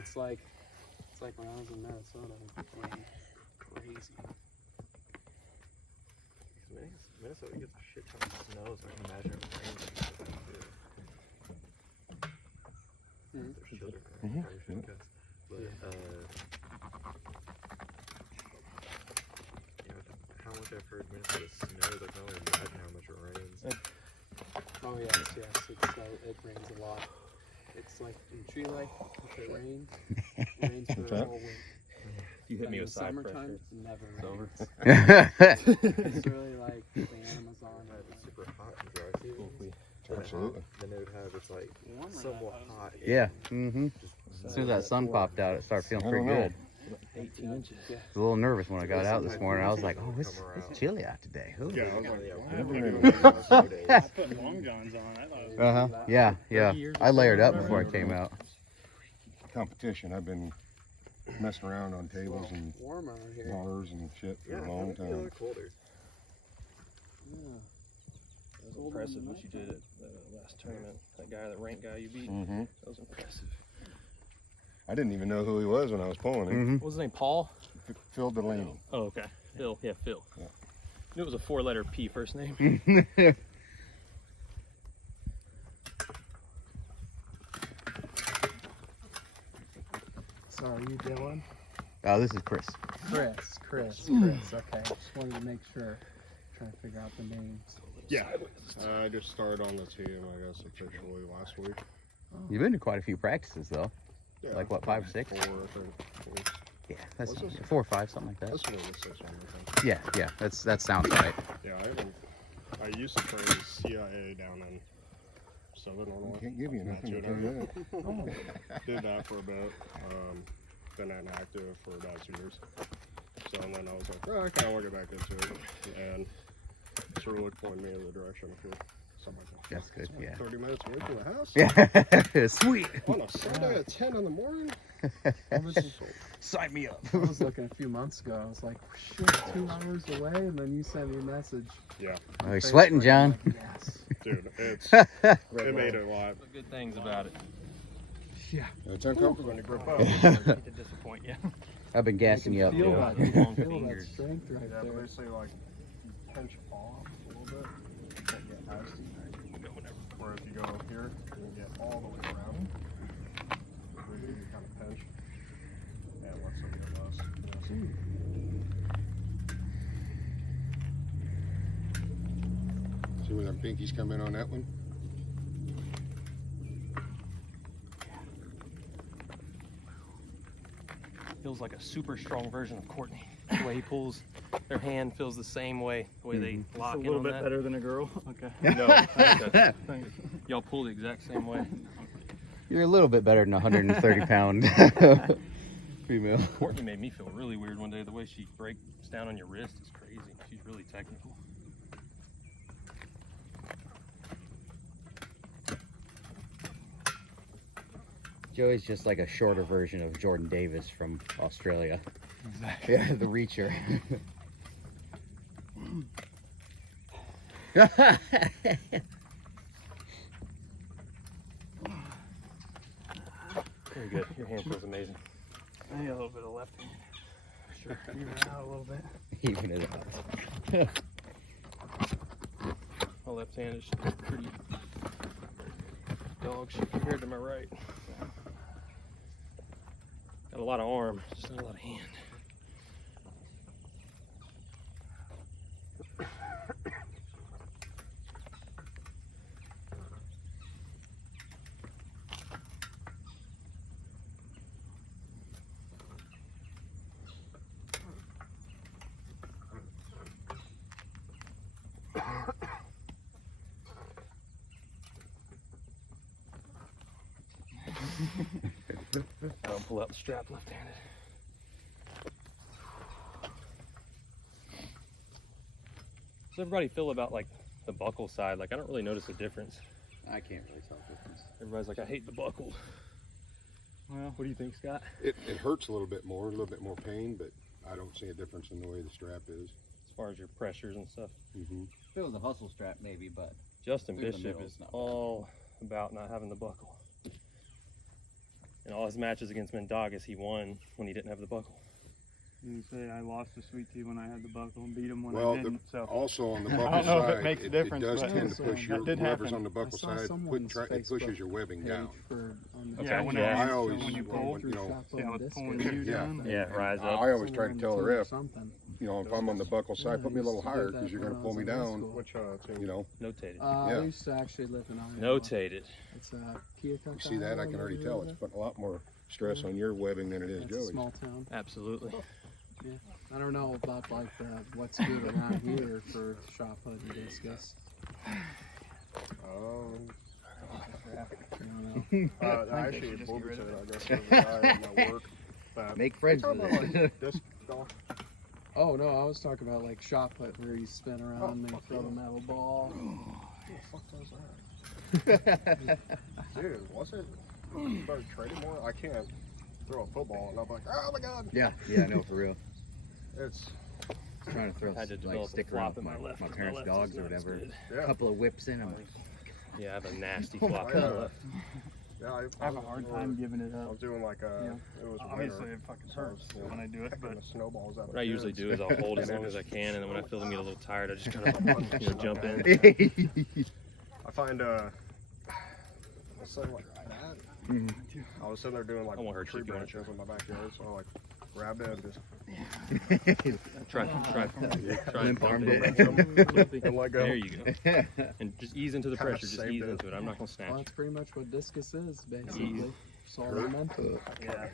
It's like when I was in Minnesota, it rained crazy. Minnesota gets a shit ton of snow, so I can imagine it rains. There's children around here, but how much I've heard Minnesota snows, I can only imagine how much it rains. Oh yes, it rains a lot. It's like in Tree Lake, if it rains for the whole winter. If you hit me with side summertime, pressure, it never it's over. rains. It's really like the Amazon. It's super hot and dry season. Absolutely. Then it would have, it's like somewhat hot. Yeah. As soon as that sun popped out, it started feeling pretty good. 18 inches. I was a little nervous when I got out this morning. I was like, oh, it's chilly out today. Ooh. Yeah, I was like, I put long johns on. I thought it was Yeah. I layered up before I came out. competition. I've been messing around on tables and warmer here. bars and shit for a long time. A little colder. That was impressive what you did at the last tournament. That guy, that rank guy you beat, that was impressive. I didn't even know who he was when I was pulling him. What was his name, Paul? Phil Delaney. Oh, okay. Phil, yeah, Phil. Yeah. I knew it was a 4-letter P first name. So are you Dylan? Oh, this is Chris. Chris. Okay, just wanted to make sure. Trying to figure out the names. Yeah. I just started on the team, I guess, officially last week. You've been to quite a few practices, though. Yeah. Like, what, 5 or 6? 4, I think. Yeah, that's What's this? 4 or 5, something like that. This one was the 6th one, I think. Yeah, that sounds right. Yeah, I used to train CIA down in Southern Illinois. Can't give you nothing to do that. Did that for a bit. Been inactive for about 2 years. So and then I was like, oh, I kind of want to get back into it. And it's really pointed me in the direction of something like that. That's good, yeah. 30 minutes away from the house. Yeah, sweet. On a Sunday at 10 in the morning. Sign me up. I was looking a few months ago. I was like, shit, 2 hours away, and then you sent me a message. Yeah. Oh, you're sweating, John. Like, yes. Dude, it made it a lot. Good things about it. Yeah. It's uncomfortable when you grip up. Hate to disappoint you. I've been gassing you up, Feel dude. that, Long feel that fingers. strength right Yeah, there. but they say like pinch off a little bit. You can't get as deep. Where if you go here, you can get all the way around. Where you kind of pinch and let some get less. See where them pinkies come in on that one? Feels like a super strong version of Courtney. The way he pulls, their hand feels the same way. The way they lock in on that. better than a girl. Okay. No, okay. Y'all pull the exact same way. You're a little bit better than a 130-pound female. Courtney made me feel really weird one day. The way she breaks down on your wrist is crazy. She's really technical. Joey's just like a shorter version of Jordan Davis from Australia. Exactly. Yeah, the reacher. Very good. Your hand feels amazing. I need a little bit of left hand. Sure. Even it out a little bit. Even it out. My left hand is pretty dog shit compared to my right. Got a lot of arm, just not a lot of hand. Don't pull out the strap left-handed. How does everybody feel about like the buckle side? Like I don't really notice a difference. I can't really tell the difference. Everybody's like, I hate the buckle. Well, what do you think, Scott? It hurts a little bit more pain, but I don't see a difference in the way the strap is. As far as your pressures and stuff. Mm-hmm. If it was a hustle strap, maybe, but Justin through the Bishop middle, is it's not bad. all about not having the buckle. And all his matches against Mendagas, he won when he didn't have the buckle. You say I lost to Sweet Tea when I had the buckle and beat him when Well, I didn't. So also on the I buckle don't know if side, it makes a difference, does but tend to push your that did whoever's happen. on the buckle side. It pushes your webbing down. yeah, when Yeah. I always, when you pulled, you know, yeah, I was pulling you Yeah. down. Yeah, rise up. I always try to tell the ref, you know, if I'm on the buckle side, put me a little higher because you're going to pull me down. Which team? You know, Notated. Yeah. I used to actually live in Iowa. Notated. It's Keokuk, you see that, I can already tell it's putting a lot more stress on your webbing than it is It's a Joey's. small town. Absolutely. Yeah, I don't know about like what's good around here for shot put and discus. I actually bulleted it, I guess, for the guy at my work. That Make friends with it. disc golf. Oh no, I was talking about like shot put where you spin around and they throw the metal ball. What the fuck was that? Dude, was it? Started trading more? I can't throw a football and I'm like, oh my god! Yeah, no, for real. It's, Trying to throw Had to like develop a stick flop around in my left. my 'cause parents' left dogs is or not as whatever. good. yeah. A couple of whips in them. Yeah, I have a nasty Oh flop my in my God. left. Yeah, I have a hard time giving it I up. was doing like Yeah. it was Obviously, winter, it fucking so I was, hurts you know, when I do it, kicking but the snowballs out of What I usually kids. do is I'll hold as And long then as I can, and then when I feel them get a little tired, I just kind of jump in. I find something like that. I was sitting there doing like I won't hurt you tree if you want to branches in my backyard, so I like grabbed it and just Try Limp arm and it. and let go. There you go. And just ease into the Kinda pressure. Just saved ease it. into it. I'm not gonna snatch. well, that's pretty much what discus is basically. It's all momentum. Yeah.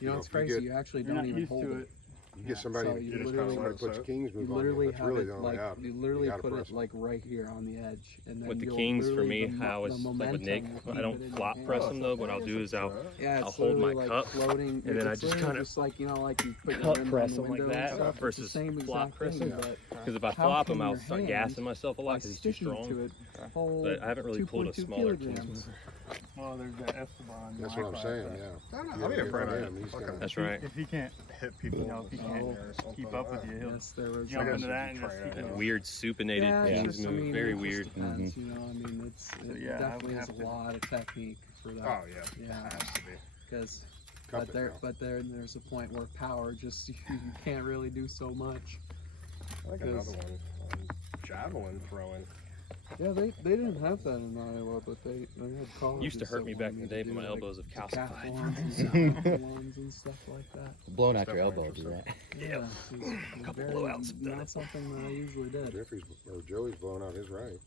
You know, it's if you crazy. get, You actually You're don't not even used hold to it. you get somebody, So you you just literally- somebody puts King's You move on you, literally that's have really it the only like out. you literally gotta put press it like right here on the edge, and then With the you'll kings, for literally- me, the how I mo- was the like with Nick, momentum will I keep don't it in your flop hand. press them though. What I'll do is Yeah, I'll it's hold my literally, like cup, floating, and then I it's just literally kinda just like you know, like you put your cup rim press on the them like window and that stuff. It's versus the same flop exact pressing. thing, but because if I how flop can him, I'll your start hand, gassing myself a by lot because he's too sticking strong. to it, hold But I haven't really pulled a 2.2 smaller King's kilograms. mover. Well, there's that Esteban. That's what I'm saying, yeah. I'll be afraid of him. He's fucking gonna, That's right. If he can't hit people. You know, if he with can't something or something keep up with like you, that. he'll Yes, there was jump I into guess that if and you just try keep it That out. weird supinated Yeah, it's King's just, I move, mean, very it just weird. depends, you know, I mean, it yeah, I definitely would is have a to- lot of technique for that. Oh yeah, Yeah, it has to be. because cup but it there, now. but there's a point where power just you can't really do so much. I think another one, javelin throwing. Yeah, they didn't have that in Iowa, but they had colleges. Used to hurt that me back in wanted the day, to but do, my like, elbows have calcified. decathlons and triathlons and stuff like that. Blowing out It's your definitely elbow, do that. Yeah, Couple very, blowouts have done not it. something that I usually did. Jeffrey's or Joey's blowing out his right.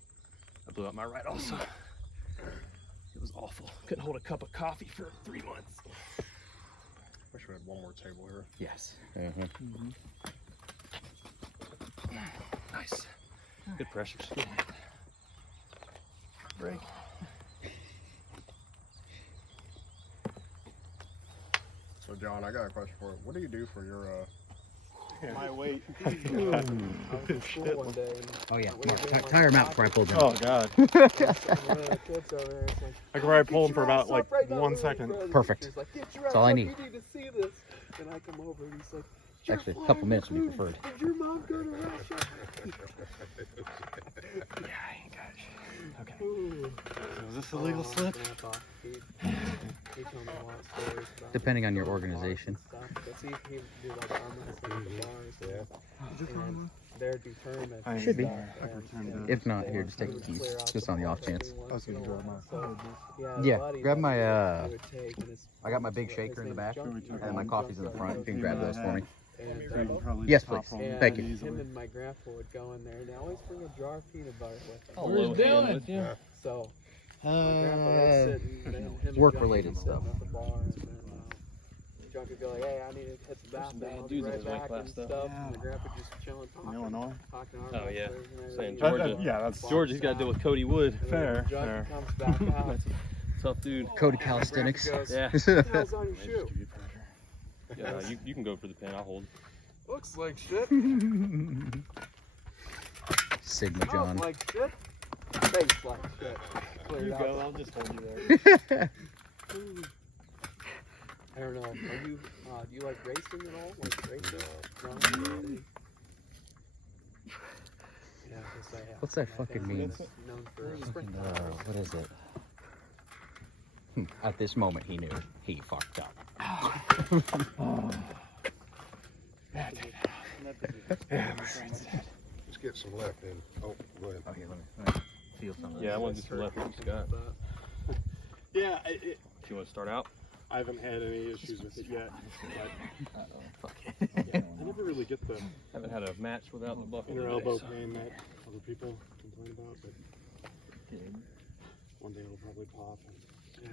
I blew out my right also. It was awful. Couldn't hold a cup of coffee for 3 months. Wish we had one more table here. Yes. Nice. Good pressures. Break. So John, I got a question for you. What do you do for your My weight. I was in school one day and Oh yeah. we were doing, like, Tire him out before I pull down. Oh god. one of the kids over there is like, I could probably pull him "Get for your about ass like up right now, 1 really, second. brother." Perfect. She's like, "Get your That's ass all I up, need. You need to see this. And I come over and he's like, "You're Actually, a flying couple minutes would be recruit. preferred. Did your mom go to Russia?" Yeah, I ain't got it. Okay. Ooh. So is this a legal slip? Grandpa, he told me a lot of stories about Depending on your bars and organization. stuff. 'Cause he'd do like arm wrestling at the bars. Is it And there'd be tournaments. I and Should be. stuff, I and- pretend and to- If not, they here, would- just take they the would keys, clear out just the on the bar off chance. every I was once in gonna a grab while. my So, phone. yeah, Yeah, buddy grab that my, he would take, and his- I got my big his shaker in the name back, is Junkie. and my coffee's in the front. You can Yeah. grab those for me. And, So you can probably Yes, just hop please. on and Thank you. him and my grandpa would go in there, and they always bring a jar of peanut butter with them. I'll Where's low hand Dylan? with you. So my grandpa, they'd sit and him and work-related Junkie would sit stuff. at the bar, and then Junkie would be like, "Hey, I need to hit the bathroom. bad I'll be dudes in right his weight back," class and stuff. stuff. Yeah. And my grandpa just chilling, talking, Illinois? talking arm Oh, yeah. wrestlers and Saying everything. Georgia. Yeah, that's Georgia's got to deal with Cody Wood. And then fair, Junkie fair. comes back out. That's a tough dude. Cody My Calisthenics. grandpa goes, Yeah. "What the hell's on your shoe?" Yeah, you can go for the pin. I'll hold. Looks like shit. Sigma Smells John. like shit. Tastes like shit. Clear You it go, out. I'll just hold you there. I don't know. Are you? Do you like racing at all? Like racing? No. Yeah, 'cause What's that my fucking family mean? is known for What is it? At this moment, he knew he fucked up. Let's get some left in. Oh, go ahead. Oh, here, let me feel something. Yeah, I want to do some left with Scott. Yeah, Do you want to start out? I haven't had any issues with it yet. But Fuck. I never really get the Haven't had a match without the buckle. inner today, elbow so- pain that other people complain about, but one day it'll probably pop, and yeah,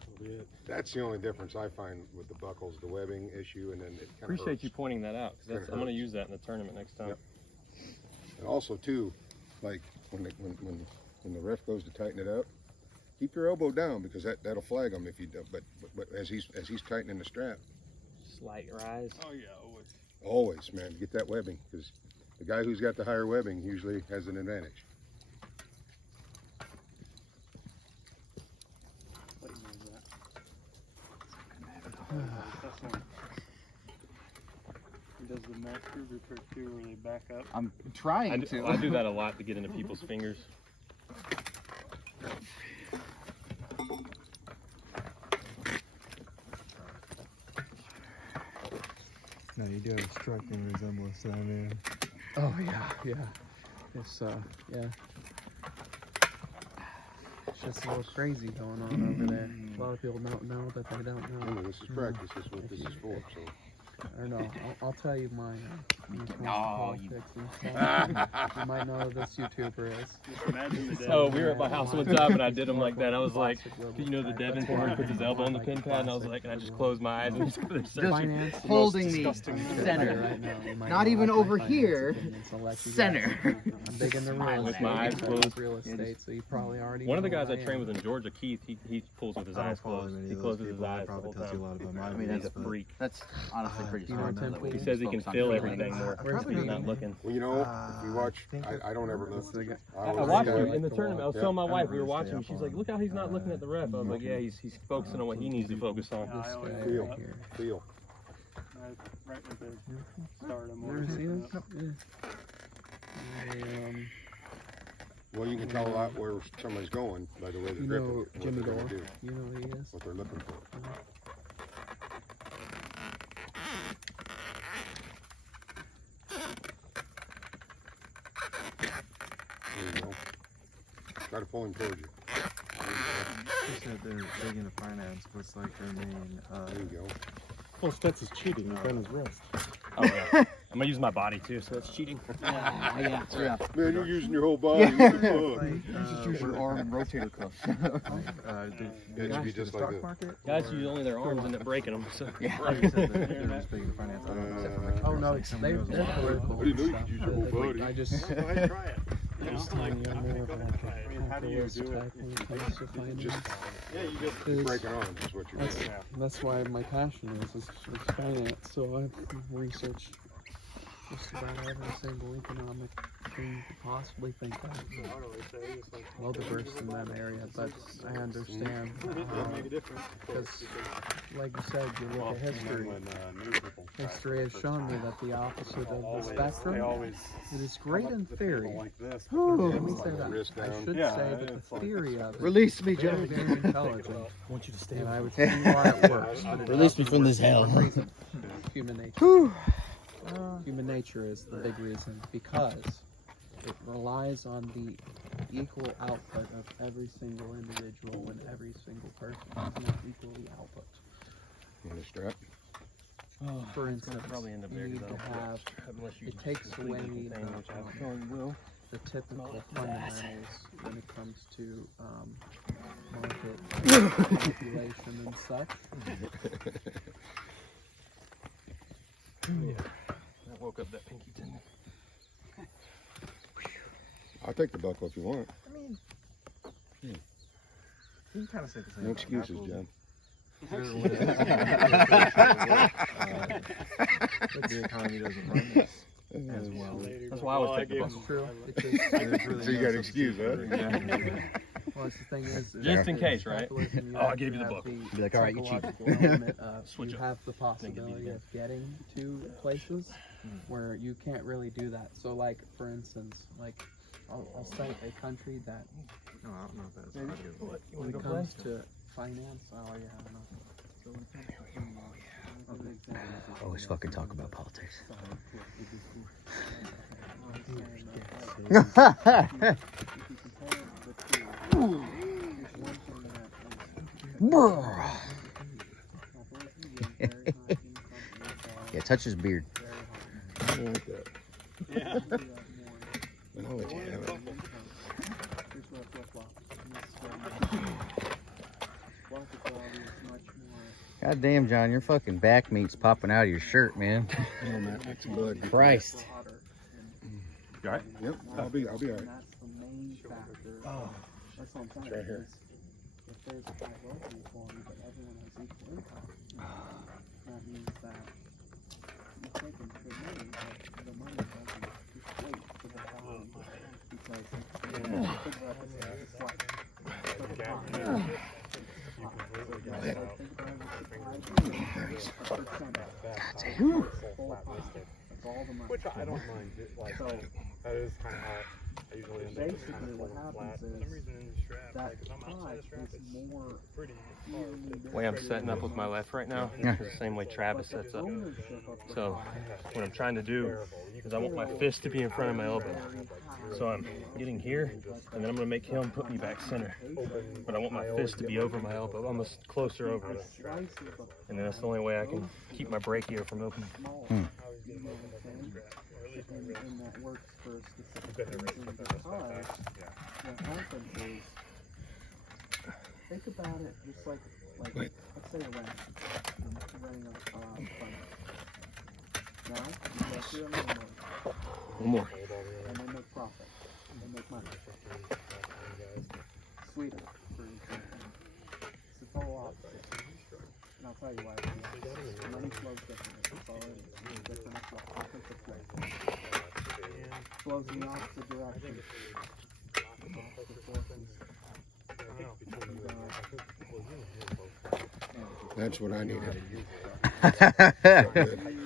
that'll be it. That's the only difference I find with the buckles, the webbing issue, and then it kind of Appreciate you pointing that out, because Kinda I'm going to hurts. use that in the tournament next time. Yep. And also too, like when the ref goes to tighten it up, keep your elbow down because that'll flag him if you do. But as he's tightening the strap, Slight rise. Oh yeah, always. always, man, get that webbing because the guy who's got the higher webbing usually has an advantage. Does the Max Kruger trick too, where they back up? I'm trying I do that a lot to get into people's fingers. No, you do have a striking resemblance to that man. Oh yeah. It's yeah. It's just a little crazy going on over there. A lot of people don't know that they don't I know. mean, this is practice. This is what this is for. So. I don't know. I'll tell you mine. When it comes to No, politics and stuff. You might know who this YouTuber is. Just imagine the day. Oh, we were at my house one time and I did him like that. I was like, you know the Devin thing where he puts his elbow on the pin pad, and I was like, and I just closed my eyes and just put it Finance, the holding most the disgusting center. right now. You might Not know even like my over finance here. opinions, I'll let you Center. guys know. I'm big into real With estate. my eyes I closed. love real estate, so you probably already One of the know guys who I trained am. with in Georgia, Keith, he pulls with his I don't eyes follow closed. many He of those closes his people. That eyes the whole probably tells you a time. lot about my I mean, beliefs, He's a but- freak. That's honestly pretty Do you know smart. Tim That way Pool? He says he focus can on feel feeling. everything more Where's when he's the- not looking. Well, you know, if you watch, I don't ever look. That's the guy. I always watched look you at in the it. tournament. I was Yeah. telling my I wife, don't we were really watching. stay up She's like, on, "Look how he's not looking at the ref." I was like, "Yeah, he's focusing on what he needs to focus on." Yeah, I always Guy Feel. right here. Feel. right with the stardom. You ever seen him? Yeah. Well, you can tell a lot where somebody's going by the way they're You gripping know it, what Jimmy they're Dore? gonna do, You know who he is? what they're looking for. There you go. Try to pull him towards you. You said they're big into finance. What's like their main? There you go. Well, Stetson's cheating. He bent his wrist. Oh yeah, I'm gonna use my body too, so that's cheating. Yeah. Man, you're using your whole body. Yeah. What the fuck? Like, Use your arm and rotator cuff. It should be just like this. Guys use only their arms and end up breaking them. So. Yeah. You said that they're just big into finance. I don't know. Except for like, Oh no, like it's somebody they're goes, they're political. I didn't know you and could use stuff. your whole body. I just Go ahead, try it. You know, just like, telling you I'm more of like I mean, how do you do it? type when it comes to finance. Yeah, you just Is- Breaking arms is what you're doing. That's why my passion is finance. So I've researched just about every single economic thing you could possibly think of. Well versed in that area, but I understand because, like you said, you look at history. History has shown me that the opposite of the spectrum, it is great in theory. Let me say that. Wrist I down. should say that the theory of it Release me, is very, Joe. very intelligent. I want you to stay. And I would see why it works. But it Release me doesn't from work this for hell. one reason. Human nature. Human nature is the big reason because it relies on the equal output of every single individual when every single person is not equally output. On the strap. For instance, probably end up you there need to though. have, Unless you it takes away completely contain, which I probably will. the typical fundamentals when it comes to market manipulation and such. That woke up that pinky tendon. I'll take the buckle if you want. I mean, you can kind of say the same. No about excuses, Apple. John. The economy doesn't run as well. That's why I always take the That's buckle. true. It just, There's really So you no got an excuse, huh? substitute for it. well, that's the thing is Just in case, right? capitalism, Oh, I have gave to you the have book. Be like, all right, you cheat. psychological element of Switch you up. have the Then give me possibility the of getting to places where you can't really do that. So, like for instance, like I'll cite a country that No, I don't know if that's not good. when it comes to finance. Oh yeah, I know. So when it comes to exams, Always fucking talk about politics. Yeah, touch his beard. Yeah. I'll let you have it. God damn, John, your fucking back meat's popping out of your shirt, man. Oh, man, that's blood. Christ. You alright? Yep, I'll be all right. That's the main factor. Oh, that's what I'm saying. It's right here. If there's a high wealth inequality, but everyone has equal income, that means that you're taking good money, but the money doesn't equate to the bottom line because big represents it's like for the bottom. Which I don't mind. Like, that is kind of how I usually end up just kind of what falling flat. happens For some reason in the strap, that like, if I'm outside the strap, is it's more pretty hard. The way I'm setting up with my left right now is the same way Travis sets up. So what I'm trying to do is I want my fist to be in front of my elbow. So I'm getting here, and then I'm going to make him put me back center. But I want my fist to be over my elbow, almost closer over it. And then that's the only way I can keep my brachio from opening. And that works for a specific reason because what happens is, think about it just like let's say a rent. You're renting a fund. Now, you go through a landlord. One more. And they make profit. They make money. Sweden, for example. It's the total opposite. And I'll tell you why. The money flows differently. It's already different offensive play. Flows in the opposite direction. That's what I needed. Good.